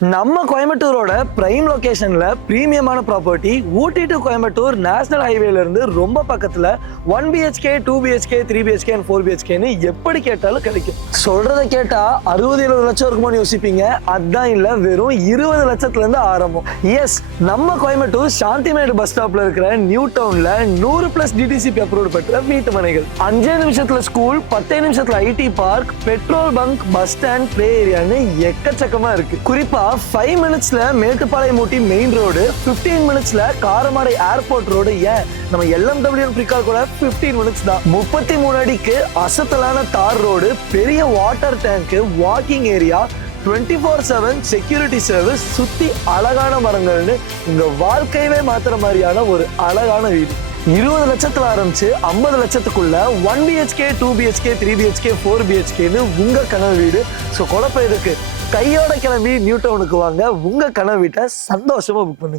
நம்ம கோயம்புத்தூரோட பிரைம் லொகேஷன்ல பிரீமியமான property Ooty to Coimbatore national ஹைவேல இருந்து ரொம்ப பக்கத்துல 1 BHK 2 BHK 3 BHK and 4 BHKன்னு எப்படி கேட்டாலும் கிடைக்கும். சொல்றத கேட்டா 60-70 லட்சம் இருக்குமோன்னு யோசிப்பீங்க. அதான் இல்ல, வெறும் 20 லட்சத்துல இருந்து ஆரம்பம். எஸ், நம்ம கோயம்புத்தூர் சாந்திமேடு பஸ் ஸ்டாப்ல இருக்கிற நியூ டவுன்ல 100+ DTCP அப்ரூவ் பெற்ற வீட்டு மனைகள். 5 நிமிஷத்துல ஸ்கூல், 10 நிமிஷத்துல IT park, petrol bunk, bus stand, play ஏரியான்னு எக்கச்சக்கமா இருக்கு. குறிப்பா 5 மினிட்ஸ்ல மேட்டுப்பாளையம் ஊட்டி மெயின் ரோடு, 15 மினிட்ஸ்ல காரமடை ஏர்போர்ட் ரோடு, ஏன் நம்ம LMW பிரிக்கால் கூட 15 மினிட்ஸ் தான். 33 அடிக்கு அசத்தலான தார் ரோடு, பெரிய water tank, walking area, 24/7 security service, சுத்தி அழகான மரங்கள்னு உங்க வாழ்க்கையவே மாத்துற மாதிரியான ஒரு அழகான வீடு. 20 லட்சத்துல ஆரம்பிச்சு 50 லட்சத்துக்குள்ள 1 BHK 2 BHK 3 BHK 4 BHKன்னு உங்க கனவு வீடு. ஸோ குழப்பம் எதுக்கு? கையோட கிளம்பி நியூ டவுனுக்கு வாங்க, உங்க கனவு வீட்டை சந்தோஷமா புக் பண்ணுங்க.